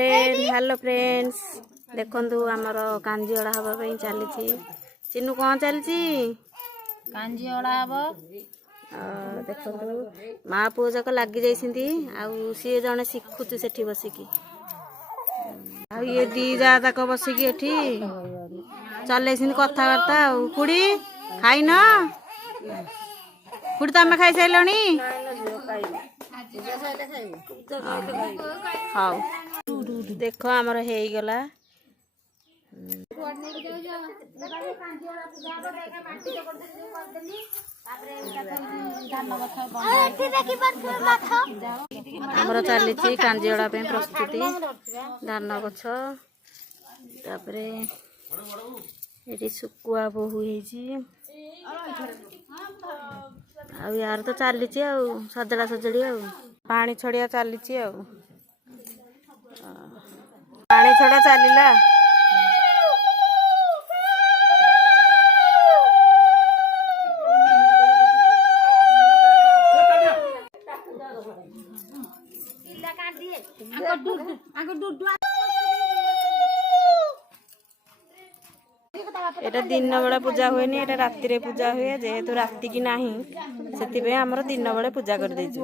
Hello friends देखंतु आमर कांजीड़ा हवा पे चली चिन्नू कौन चलती कांजीड़ा हम देखंतु माँ पुओ जाक लगी जाइछिंती आउ सी जने शिखुची सेठी बसिकी आ ये दी जा तक बसिकी एठी चलैछिन कथाबार्ता आउ खुड़ी खाई न खुड़ी तमे खाई साइलनी हाँ देख आमर हो गला आमर चली कांजीड़ा प्रस्तुति धान गछ ये सुकुआ बोहू यार तो चली सजड़ा सजड़ी पानी छड़िया चली पानी छड़ा चलला एटा दिन बेला पूजा हुए एटा राति रे पूजा हुए जेहेतु राति की नाही से दिन बेले पूजा कर देछु।